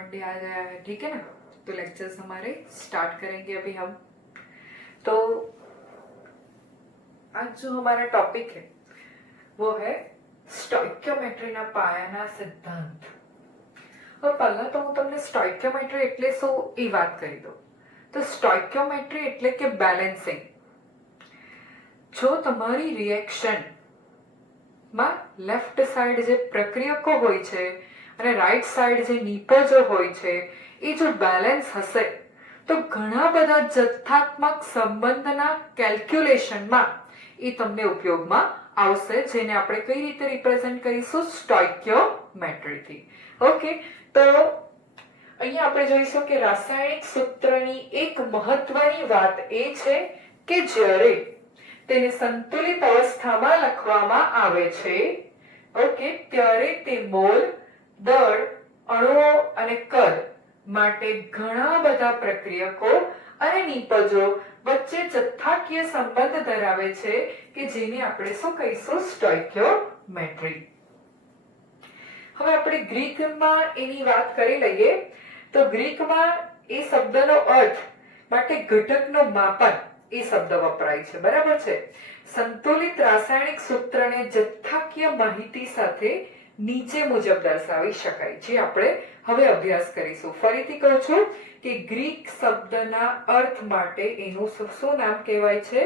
Monday आ गया है, ठीक है ना। तो लेक्चर्स हमारे स्टार्ट करेंगे अभी हम। तो आज जो हमारा टॉपिक है वो है સ્ટોઇકિયોમેટ્રીના પાયાના સિદ્ધાંત। હવે પહેલા તો હું તમને સ્ટોઇકિયોમેટ્રી એટલે શું એ વાત કરી દઉં। તો સ્ટોઇકિયોમેટ્રી એટલે કે બેલેન્સિંગ। જો તમારી રિએક્શન માં લેફ્ટ સાઈડ જે પ્રક્રિયકો હોય છે અને રાઈટ સાઈડ જે નિપજો હોય છે એ જો બેલેન્સ હશે તો ઘણા બધા જથ્થાત્મક સંબંધના કેલ્ક્યુલેશનમાં એ તમને ઉપયોગમાં આવશે, જેને આપણે કઈ રીતે રિપ્રેઝન્ટ કરીશું? સ્ટોઇકિયોમેટ્રીથી। ઓકે, તો અહીંયા આપણે જોઈશું કે રાસાયણિક સૂત્રની એક મહત્વની વાત એ છે કે જ્યારે તેને સંતુલિત અવસ્થામાં લખવામાં આવે છે, ઓકે, ત્યારે તે મોલ, દળ, અણુઓ અને કદ માટે ઘણા બધા પ્રક્રિયકો અને નિપજો વચ્ચે જથ્થાકીય સંબંધ ધરાવે છે કે જેને આપણે શું કહીશું? સ્ટોઇકિયોમેટ્રી। હવે આપણે ગ્રીકમાં એની વાત કરી લઈએ તો ગ્રીકમાં એ શબ્દનો અર્થ માટે ઘટકનો માપન એ શબ્દ વપરાય છે, બરાબર છે। સંતુલિત રાસાયણિક સૂત્રને જથ્થાકીય માહિતી સાથે નીચે મુજબ દર્શાવી શકાય, જે આપણે હવે અભ્યાસ કરીશું। ફરીથી કહું છું કે ગ્રીક શબ્દના અર્થ માટે એનું શું નામ કહેવાય છે?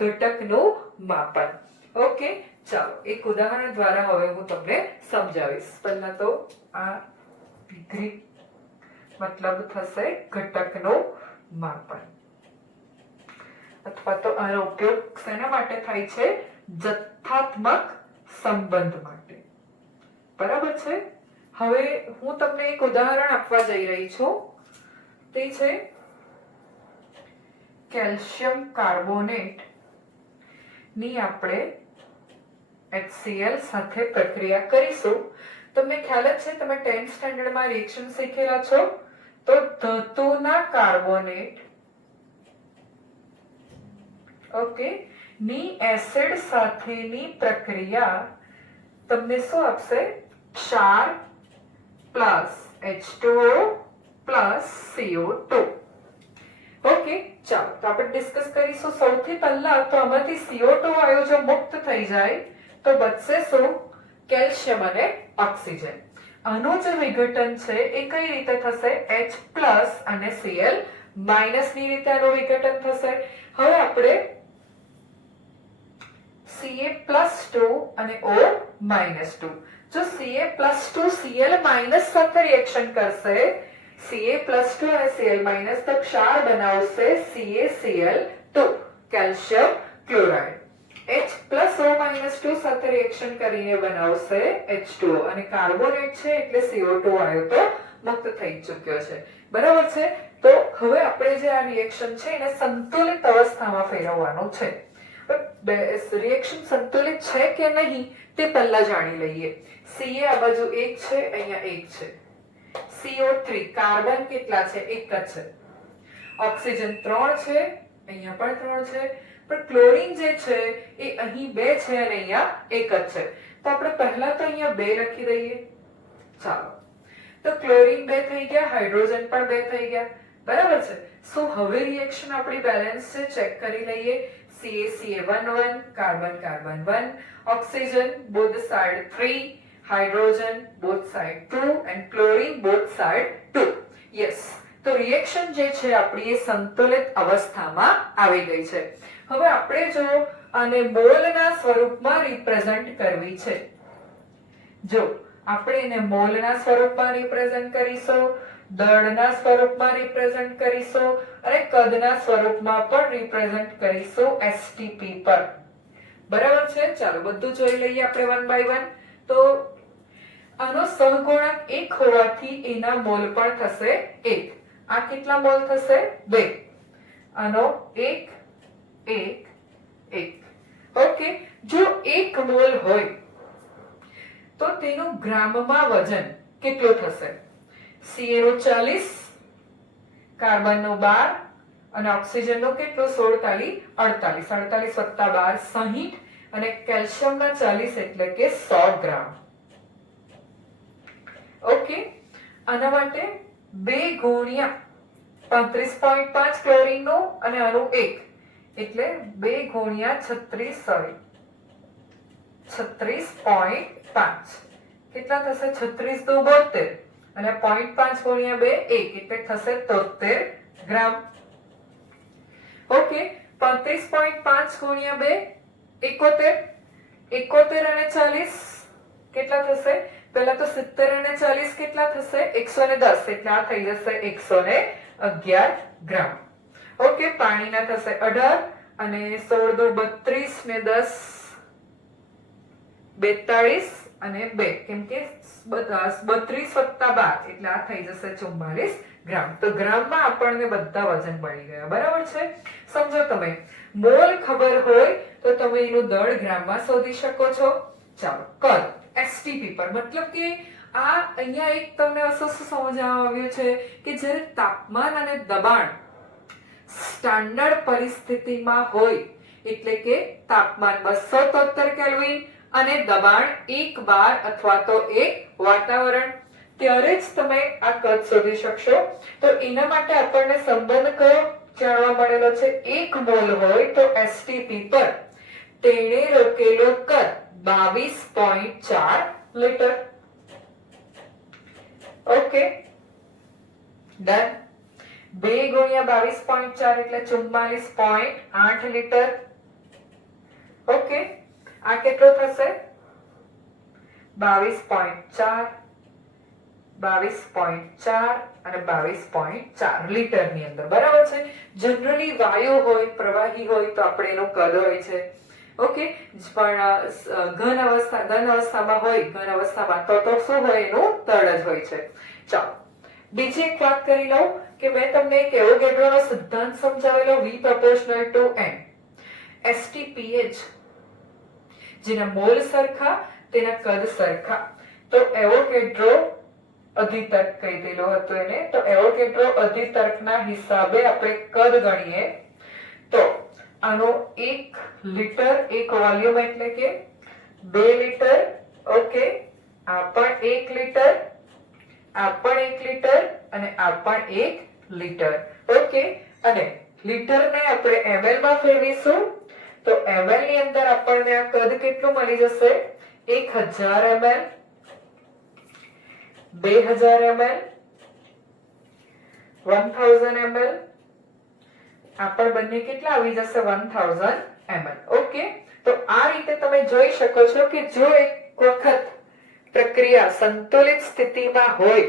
ઘટકનું માપન। ઓકે, ચાલો એક ઉદાહરણ દ્વારા હવે હું તમને સમજાવીશ। પહેલા તો આ ગ્રીક મતલબ થશે ઘટકનું માપન, અથવા તો આનો ઉપયોગ શેના માટે થાય છે? જથ્થાત્મક સંબંધ માટે, બરાબર છે। હવે હું તમને એક ઉદાહરણ આપવા જઈ રહી છું, તે છે કેલ્શિયમ કાર્બોનેટ ની આપણે HCl સાથે પ્રક્રિયા કરીશું। તમને ખ્યાલ જ છે, તમે 10th સ્ટાન્ડર્ડમાં રિએક્શન શીખેલા છો। તો ધાતુના કાર્બોનેટ ઓકે ની એસિડ સાથેની પ્રક્રિયા તમને શું આપશે? 4 H2O CO2। ઓકે, ચાલો તો આપણે ડિસ્કસ કરીશું। સૌથી પહેલા તો આમાંથી CO2 વાયુ જો મુક્ત થઈ જાય તો બચશે શું? કેલ્શિયમ અને ઓક્સિજન। આનું જે વિઘટન છે એ કઈ રીતે થશે? H+ અને Cl- ની રીતે આનું વિઘટન થશે। હવે આપણે Ca+2 અને O-2, જો Ca+2 Cl- સાથે રિએક્શન કરશે, Ca+2 અને Cl- તો ક્ષાર બનાવશે CaCl2 કેલ્શિયમ ક્લોરાઇડ। H+O-2 સાથે રિએક્શન કરીને બનાવશે H2O, અને કાર્બોનેટ છે એટલે CO2 વાયુ તો મુક્ત થઈ ચૂક્યો છે, બરાબર છે। તો હવે આપણે જે આ રિએક્શન છે એને સંતુલિત અવસ્થામાં ફેરવવાનું છે। રિએક્શન સંતુલિત છે કે નહીં તે પહેલા જાણી લઈએ। Ca આ બાજુ 1 છે, અહીંયા 1 છે। CO3 કાર્બન કેટલા છે? 1 જ છે। ઓક્સિજન 3 છે, અહીંયા પણ 3 છે, પણ ક્લોરીન જે છે એ અહીં 2 છે અને અહીંયા 1 જ છે। તો આપણે પહેલા તો અહીંયા 2 લખી દઈએ, ચાલો। તો ક્લોરીન 2 થઈ ગયા, હાઇડ્રોજન પણ 2 થઈ ગયા, બરાબર છે। સો હવે રિએક્શન આપણી બેલેન્સ છે, ચેક કરી લઈએ। Ca1 carbon 1, oxygen both side 3, hydrogen both side 2 and chlorine both side 2। Yes, તો રિએક્શન જે છે આપણી એ સંતુલિત અવસ્થામાં આવી ગઈ છે। હવે આપણે જો આને મોલના સ્વરૂપમાં રિપ્રેઝન્ટ કરવી છે, જો આપણે એને મોલના સ્વરૂપમાં રિપ્રેઝન્ટ કરીશું, દળના સ્વરૂપમાં રિપ્રેઝન્ટ કરીશું અને કદના સ્વરૂપમાં પણ રિપ્રેઝન્ટ કરીશું STP પર, બરાબર છે। ચાલો બધું જોઈ લઈએ આપણે 1 by 1। તો આનો સહગુણક 1 હોવાથી એના મોલ પણ થશે 1। આ કેટલા મોલ થશે? 2। આનો 1 1 1। ઓકે, જો 1 મોલ હોય તો તેનું ગ્રામમાં વજન કેટલું થશે? Ca નું 40, કાર્બનનું 12 અને ઓક્સિજનનું કેટલું? 16 48, 48 + 12 60 અને કેલ્શિયમના 40 એટલે કે 100 ગ્રામ। ઓકે, આના માટે 2 ગુણ્યા 35.5 ક્લોરીનનું અને આનું 1 એટલે 2 ગુણ્યા 36.5 કેટલા થશે? 36 દુ 72 અને 0.5 ગુણ્યા 2 1 એટલે થશે 73 ગ્રામ. ઓકે, 35.5 ગુણ્યા 2 71 71 અને 40 કેટલા થશે? પહેલા તો 70 અને 40 કેટલા થશે? 110 એટલે આ થઈ જશે 111 ગ્રામ. ઓકે, પાણીના થશે 18 અને 16 દુ 32 ને 10 42 અને 2 કેમ કે 32 વત્તા 12 એટલે આ થઈ જશે 44 ગ્રામ. તો ગ્રામમાં આપણને બધા વજન મળી ગયા. બરાબર છે? સમજો તમે મોલ ખબર હોય તો તમે એનું દળ ગ્રામમાં શોધી શકો છો. ચાલો, કદ એસટીપી પર મતલબ કે આ અહીંયા એક તમને અસર સમજવામાં આવ્યું છે કે જ્યારે તાપમાન અને દબાણ સ્ટાન્ડર્ડ પરિસ્થિતિમાં હોય એટલે કે તાપમાન 273 કેલ્વિન અને દબાણ 1 બાર અથવા તો 1 વાતાવરણ, ત્યારે જ તમે આ કદ શોધી શકશો. તો એના માટે આપણને સંબંધ કયો જાણવા મળેલો છે? 1 મોલ હોય તો એસટીપી પર તેણે રોકેલો કદ 22.4 લીટર. Okay, done. 2 ગુણ્યા 22.4 એટલે 44.8 લીટર. ઓકે, આ કેટલો થશે? 22.4 અને 22.4 લીટર ની અંદર. બરાબર છે? જનરલી વાયુ હોય, પ્રવાહી હોય તો આપણે એનું કદ હોય છે. ઓકે, પણ ઘન અવસ્થામાં હોય, ઘન અવસ્થામાં તો શું હોય? એનું તળ જ હોય છે. ચાલો, બીજી એક વાત કરી લઉં કે મેં તમને એક એવોગેડ્રોનો સિદ્ધાંત સમજાવેલો, V proportional to N. STPH જેના મોલ સરખા તેના કદ સરખા. તો એવોગેડ્રો અધિતર્ક કહી દેલો હતો એને. તો એવોગેડ્રો અધિતર્કના હિસાબે આપણે કદ ગણીએ તો આનો 1 લીટર 1 વોલ્યુમ એટલે કે 2 લીટર. ઓકે, આ પણ 1 લીટર, આ પણ 1 લીટર અને આ પણ 1 લીટર. ઓકે, અને લીટરને આપણે ml માં ફેરવીશું તો ml ની અંદર આપણને આ કદ કેટલું મળી જશે? 1000 ml, 2000 ml, 1000 ml. આ પણ બંને કેટલા આવી જશે? 1000 ml. ઓકે, તો આ રીતે તમે જોઈ શકો છો કે જો એક વખત પ્રક્રિયા સંતુલિત સ્થિતિમાં હોય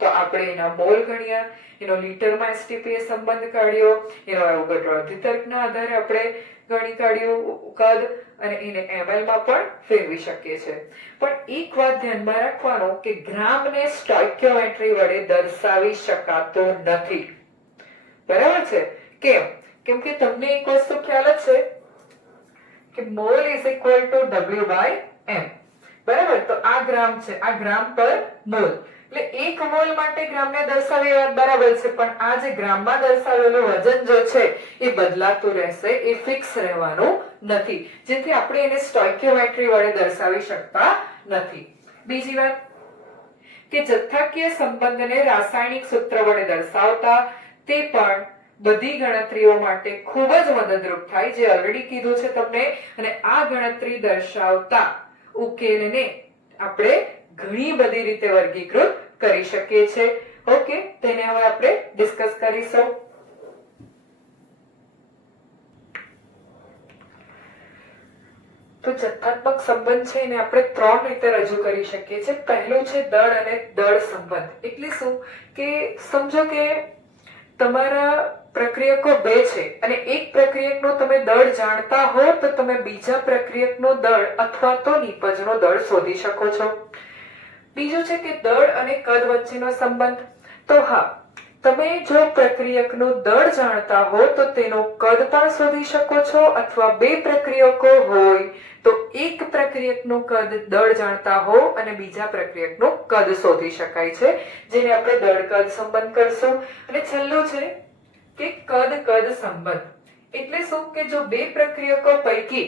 તો આપણે એના મોલ ગણ્યા, એનો લીટરમાં એસટીપી સંબંધ કાઢ્યો, એનો એવોગેડ્રો અધિતર્કના આધારે આપણે ગણી કાઢ્યું કદ અને એને ml માં પણ ફેરવી શકીએ છીએ. પણ એક વાત ધ્યાનમાં રાખવાનું કે ગ્રામને સ્ટોઇકિયોમેટ્રી વડે દર્શાવી શકાતો નથી. બરાબર છે? કેમ? કેમ કે તમને એક વસ્તુ ખ્યાલ જ છે કે mole is equal to W by M. બરાબર? તો આ ગ્રામ છે, આ ગ્રામ પર મોલ એટલે 1 મોલ માટે ગ્રામને દર્શાવી વાત બરાબર છે, પણ આ જે ગ્રામમાં દર્શાવેલું વજન જે છે એ બદલાતું રહેશે, એ ફિક્સ રહેવાનું નથી, જેથી આપણે એને સ્ટોઇકિયોમેટ્રી વડે દર્શાવી શકતા નથી. બીજી વાત કે જથ્થાકીય સંબંધને રાસાયણિક સૂત્ર વડે દર્શાવતા તે પણ બધી ગણતરીઓ માટે ખૂબ જ મદદરૂપ થાય, જે ઓલરેડી કીધું છે તમને. અને આ ગણતરી દર્શાવતા ઉકેલને આપણે ઘણી બધી રીતે વર્ગીકૃત કરી શકીએ છીએ. ઓકે, તેને હવે આપણે ડિસ્કસ કરીશું. તો જથ્થાત્મક સંબંધ છે એને આપણે 3 રીતે રજૂ કરી શકીએ છીએ. પહેલું છે દળ અને દળ સંબંધ. એટલે શું કે સમજો કે તમારા પ્રક્રિયકો 2 છે અને એક પ્રક્રિયકનો તમે દળ જાણતા હો તો તમે બીજા પ્રક્રિયકનો દળ અથવા તો નિપજનો દળ શોધી શકો છો. બીજું છે કે દળ અને કદ વચ્ચેનો સંબંધ. તો હા, તમે જો પ્રક્રિયકનું દળ જાણતા હો તો તેનો કદ પણ શોધી શકો છો, અથવા 2 પ્રક્રિયકો હોય તો એક પ્રક્રિયકનું કદ દળ જાણતા હો અને બીજા પ્રક્રિયકનું કદ શોધી શકાય છે, જેને આપણે દળ કદ સંબંધ કરશું. અને છેલ્લું છે કે કદ કદ સંબંધ. એટલે શું કે જો 2 પ્રક્રિયકો પૈકી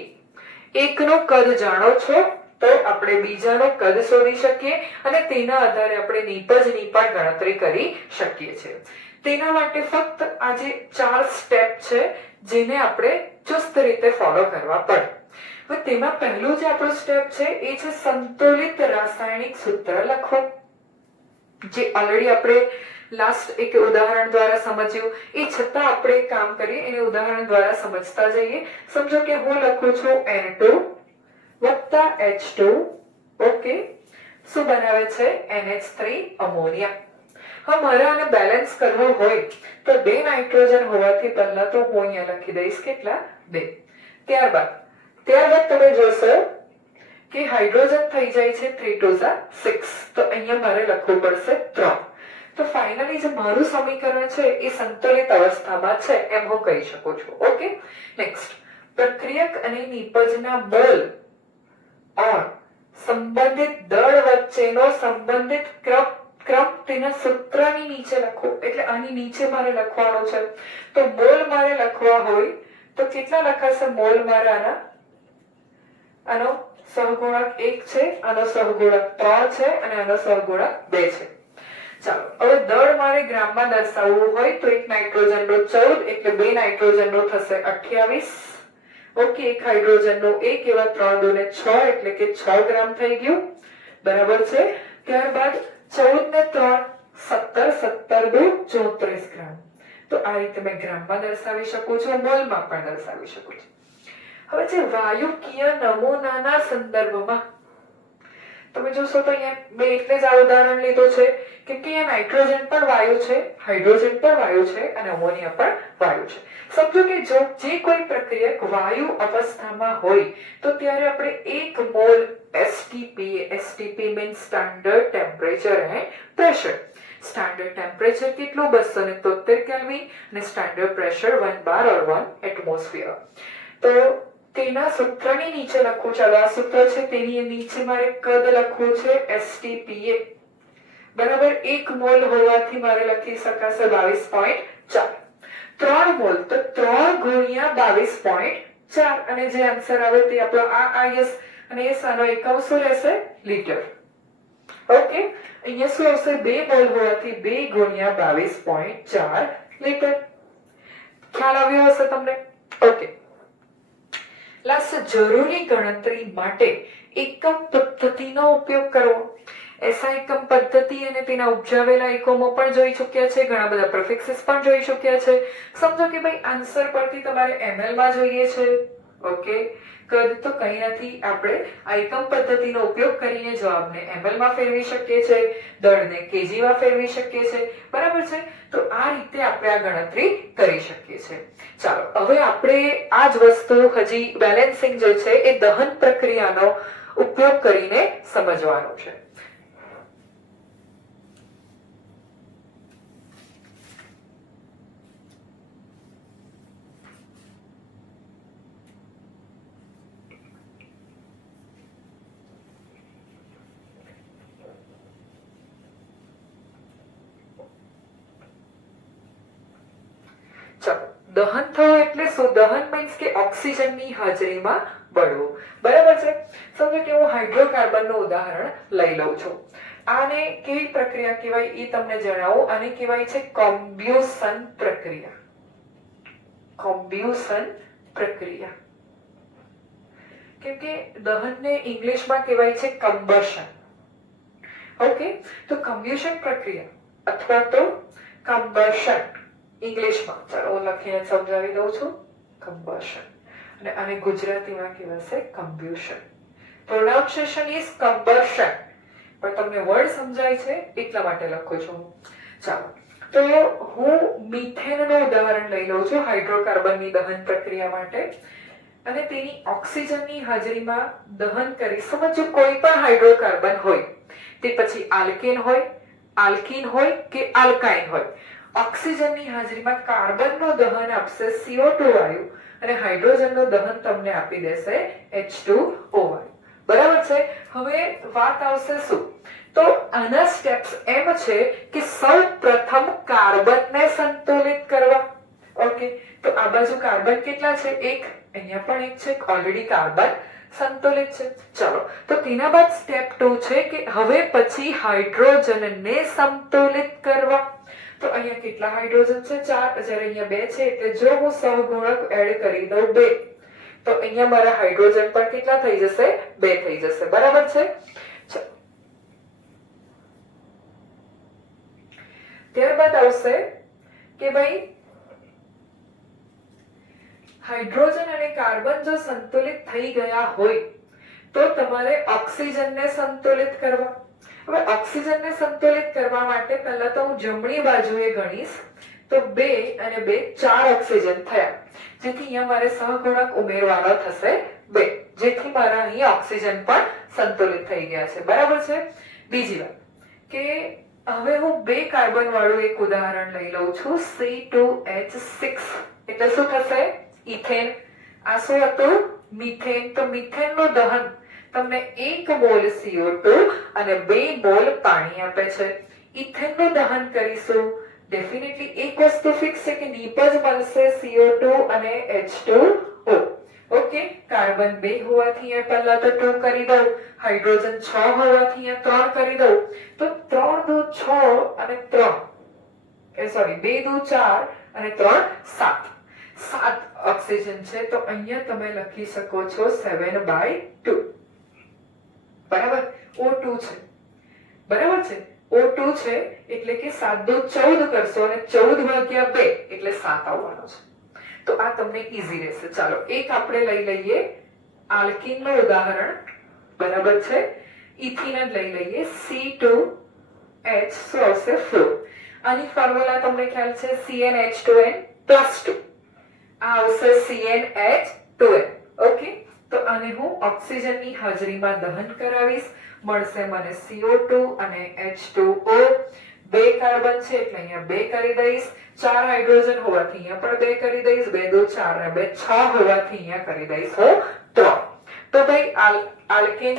એકનું કદ જાણો છો તો આપણે બીજાનું કદ શોધી શકીએ અને તેના આધારે આપણે નીપજની પણ ગણતરી કરી શકીએ છીએ. તેના માટે ફક્ત આ જે 4 સ્ટેપ છે જેને આપણે ચુસ્ત રીતે ફોલો કરવા પડે. હવે તેમાં પહેલું જે આપણો સ્ટેપ છે એ છે સંતુલિત રાસાયણિક સૂત્ર લખવું, જે ઓલરેડી આપણે લાસ્ટ એક ઉદાહરણ દ્વારા સમજ્યું. એ છતાં આપણે કામ કરીએ એને ઉદાહરણ દ્વારા સમજતા જઈએ. સમજો કે હું લખું છું N2 વત્તા H2. ઓકે, શું બનાવે છે? NH3 ammonia. હા, મારે આને બેલેન્સ કરવું હોય તો 2 નાઇટ્રોજન હોવાથી પહેલા તો હું અહીંયા લખી દઈશ કેટલા? 2. ત્યારબાદ તમે જોશો કે હાઇડ્રોજન થઈ જાય છે 3 2 6. તો અહીંયા મારે લખવું પડશે 3. તો ફાઇનલી જે મારું સમીકરણ છે એ સંતુલિત અવસ્થામાં છે એમ હું કહી શકું છું. ઓકે, નેક્સ્ટ, પ્રક્રિયક અને નિપજના મોલ ઓર સંબંધિત દળ વચ્ચેનો સંબંધિત ક્રમ તેના સૂત્રની નીચે લખો. એટલે આની નીચે મારે લખવાનું છે. તો મોલ મારે લખવા હોય તો કેટલા લખાશે મોલ મારા? આનો સહગુણક 1 છે, આનો સહગુણક 3 છે અને આનો સહગુણક 2 છે. ચાલો, હવે દળ મારે ગ્રામમાં દર્શાવવું હોય તો 1 નાઇટ્રોજન નો 14 એટલે 2 નાઇટ્રોજન નો થશે 28. ઓકે, 1 હાઇડ્રોજન નો 1 એવા 3 2 ને 6 એટલે કે 6 ગ્રામ થઈ ગયું. બરાબર છે. ત્યારબાદ 14 ને 3 17 17 2 34 ગ્રામ. તો આ રીતે મેં ગ્રામમાં દર્શાવી શકું છું, મોલમાં પણ દર્શાવી શકું છું. હવે જે વાયુકીય નમૂનાના સંદર્ભમાં તમે જોશો તો અહીંયા મેં એટલે જ આ ઉદાહરણ લીધું છે કેમ કે અહીંયા નાઇટ્રોજન પણ વાયુ છે, હાઇડ્રોજન પણ વાયુ છે અને અમોનિયા પણ વાયુ છે. સમજો કે જો જે કોઈ પ્રક્રિયક વાયુ અવસ્થામાં હોય તો ત્યારે આપણે 1 mall STP means standard temperature and pressure. Standard temperature કેટલું? 273 કેલ્વિન અને standard pressure 1 bar or 1 atmosphere. તો તેના સૂત્રની નીચે લખું. ચાલો, આ સૂત્ર છે તેની નીચે મારે કદ લખવું છે STPA. બરાબર, 1 મોલ હોવાથી મારે લખી શકાશે 22.4. 3 મોલ તો 3 ગુણ્યા 22.4 અને જે આન્સર આવે તે આપણો આ IS અને એ સાનો એકમ શું રહેશે? લીટર. ઓકે, અહીંયા શું આવશે? 2 મોલ હોવાથી 2 ગુણ્યા 22.4 લીટર. ખ્યાલ આવ્યો હશે તમને? ઓકે, લાસ્ટ, જરૂરી ગણતરી માટે એકમ પદ્ધતિનો ઉપયોગ કરવો. એસઆઈ એકમ પદ્ધતિ અને તેના ઉપજાવેલા એકમો પણ જોઈ ચૂક્યા છે, ઘણા બધા પ્રિફિક્સીસ પણ જોઈ ચૂક્યા છે. સમજો કે ભાઈ આન્સર પરથી તમારે ml માં જોઈએ છે. ઓકે, કદ તો કંઈ નથી, આપણે આ એકમ પદ્ધતિનો ઉપયોગ કરીને જવાબને ml માં ફેરવી શકીએ છીએ, દળને kg માં ફેરવી શકીએ છીએ. બરાબર છે. તો આ રીતે આપણે આ ગણતરી કરી શકીએ છીએ. ચાલો, હવે આપણે આ જ વસ્તુ હજી બેલેન્સિંગ જે છે એ દહન પ્રક્રિયાનો ઉપયોગ કરીને સમજવાનું છે. દહન થવું એટલે શું? દહન મીન્સ કે ઓક્સિજનની હાજરીમાં બળવું. બરાબર છે. સમજો કે હું હાઇડ્રોકાર્બનનું ઉદાહરણ લઈ લઉં છું. આને કેવી પ્રક્રિયા કહેવાય એ તમને જણાવું. આને કહેવાય છે કોમ્બ્યુશન પ્રક્રિયા. કોમ્બ્યુશન પ્રક્રિયા. કેમ કે દહનને ઇંગ્લિશમાં કહેવાય છે કમ્બશન. ઓકે, તો કોમ્બ્યુશન પ્રક્રિયા અથવા તો કમ્બશન ઇંગ્લિશમાં, ચાલો હું લખીને સમજાવી દઉં છું, કમ્બશન. અને આને ગુજરાતીમાં કહેવાશે કમ્બ્યુશન. પ્રોનાઉન્સિએશન ઇઝ કમ્બશન, પણ તમને વર્ડ સમજાય છે એટલા માટે લખું છું. ચાલો, તો હું મિથેનનું ઉદાહરણ લઈ લઉં છું હાઇડ્રોકાર્બનની દહન પ્રક્રિયા માટે અને તેની ઓક્સિજનની હાજરીમાં દહન કરી. સમજો કોઈ પણ હાઇડ્રોકાર્બન હોય, તે પછી આલ્કેન હોય, આલ્કીન હોય કે આલ્કાઇન હોય, ઓક્સિજનની હાજરીમાં કાર્બનનું દહન આપશે CO2 વાયુ અને હાઇડ્રોજનનું દહન તમને આપી દેશે H2O વાયુ. બરાબર છે. હવે વાત આવશે શું? તો આના સ્ટેપ્સ એમ છે કે સૌ પ્રથમ કાર્બનને સંતુલિત કરવા. ઓકે, તો આ બાજુ કાર્બન કેટલા છે? 1, અહીંયા પણ 1 છે. ઓલરેડી કાર્બન સંતુલિત છે. ચલો, તો તેના બાદ સ્ટેપ 2 છે કે હવે પછી હાઇડ્રોજનને સંતુલિત કરવા. તો અહીંયા કેટલા હાઇડ્રોજન છે? 4. જ્યારે અહીંયા 2 છે એટલે જો હું સહગુણક એડ કરી દઉં 2, તો અહીંયા મારા હાઇડ્રોજન પણ કેટલા થઈ જશે? 2 થઈ જશે. બરાબર છે. ત્યારબાદ આવશે કે ભાઈ હાઇડ્રોજન અને કાર્બન જો સંતુલિત થઈ ગયા હોય તો તમારે ઓક્સિજનને સંતુલિત કરવા. હવે ઓક્સિજનને સંતુલિત કરવા માટે પહેલા તો હું જમણી બાજુએ ગણીશ તો 2 અને 2 4 ઓક્સિજન થયા, જેથી અહીંયા મારે સહગુણક ઉમેરવાનો થશે 2, જેથી મારા અહીંયા ઓક્સિજન પણ સંતુલિત થઈ ગયા છે. બરાબર છે. બીજી વાત કે હવે હું 2 કાર્બન વાળું એક ઉદાહરણ લઈ લઉં છું, C2H6 એટલે શું થશે? ઇથેન. આ શું હતું? મિથેન. તો મિથેનનું દહન તમને 1 મોલ CO2 અને 2 મોલ પાણી આપે છે. ઇથેનનું દહન કરીશું, ડેફિનેટલી એક વસ્તુ ફિક્સ છે કે નીપજ મળશે CO2 અને H2O. ઓકે, કાર્બન 2 હોવાથી અહીંયા પહેલા તો 2 કરી દઉં, હાઇડ્રોજન 6 હોવાથી અહીંયા 3 કરી દઉં, તો 3 દુ 6 અને 3 સોરી 2 દુ 4 અને 3 7 ઓક્સિજન છે. તો અહીંયા તમે લખી શકો છો 7/2. બરાબર. O2 છે. બરાબર છે. O2 છે એટલે કે 7 દુ 14 કરશો અને 14 ભાગ્યા 2 એટલે 7 આવવાનો છે. તો આ તમને ઈઝી રહેશે. ચાલો એક આપણે લઈ લઈએ આલ્કીન નું ઉદાહરણ. બરાબર છે. ઇથિન લઈ લઈએ, C2H શું આવશે? ફ્લોર. આની ફોર્મ્યુલા તમને ખ્યાલ છે, CnH2n + 2. આ આવશે CnH2n. ઓકે, તો આને હું ઓક્સિજનની હાજરીમાં દહન કરાવીશ, મળશે મને CO2 અને H2O. 2 કાર્બન છે એટલે અહીંયા 2 કરી દઈશ, 4 હાઇડ્રોજન હોવાથી અહીંયા પણ 2 કરી દઈશ, 2 દુ 4 અને 2 6 હોવાથી અહીંયા કરી દઈશ 3. તો ભાઈ આલ્કેન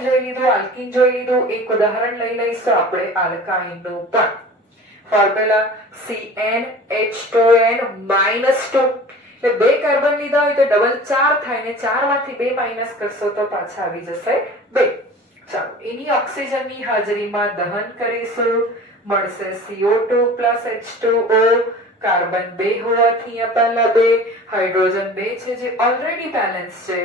જોઈ લીધું. એક ઉદાહરણ લઈ લઈશું આપણે આલ્કાઇનનું પણ. Formula CnH2n -2. એટલે 2 કાર્બન લીધા હોય તો ડબલ 4 થાય ને 4 માંથી 2 માઈનસ કરશો તો પાછા આવી જશે 2. ચાલો એની ઓક્સિજનની હાજરીમાં દહન કરીશું, મળશે CO2 + H2O. કાર્બન 2 હોવાથી અહીંયા પહેલા 2, હાઇડ્રોજન 2 છે જે ઓલરેડી બેલેન્સ છે,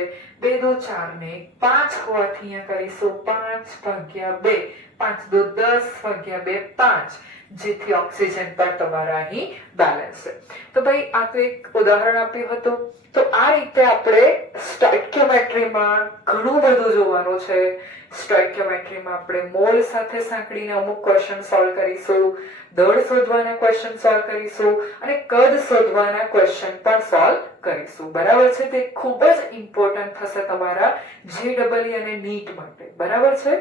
2 દુ 4 ને 5 હોવાથી અહીંયા કરીશું 5/2, 5 દુ 10 ભાગ્યા 2 5, જેથી ઓક્સિજન પર તમારા અહીં બેલેન્સ છે. તો ભાઈ આ તો એક ઉદાહરણ આપ્યું હતું. તો આ રીતે આપણે સ્ટોઇકિયોમેટ્રીમાં ઘણું બધું જોવાનું છે. સ્ટોઇકિયોમેટ્રીમાં આપણે મોલ સાથે સાંકળીને અમુક ક્વેશ્ચન સોલ્વ કરીશું, દળ શોધવાના ક્વેશ્ચન સોલ્વ કરીશું અને કદ શોધવાના ક્વેશ્ચન પણ સોલ્વ કરીશું. બરાબર છે. તે ખૂબ જ ઇમ્પોર્ટન્ટ થશે તમારા JEE અને NEET માટે. બરાબર છે.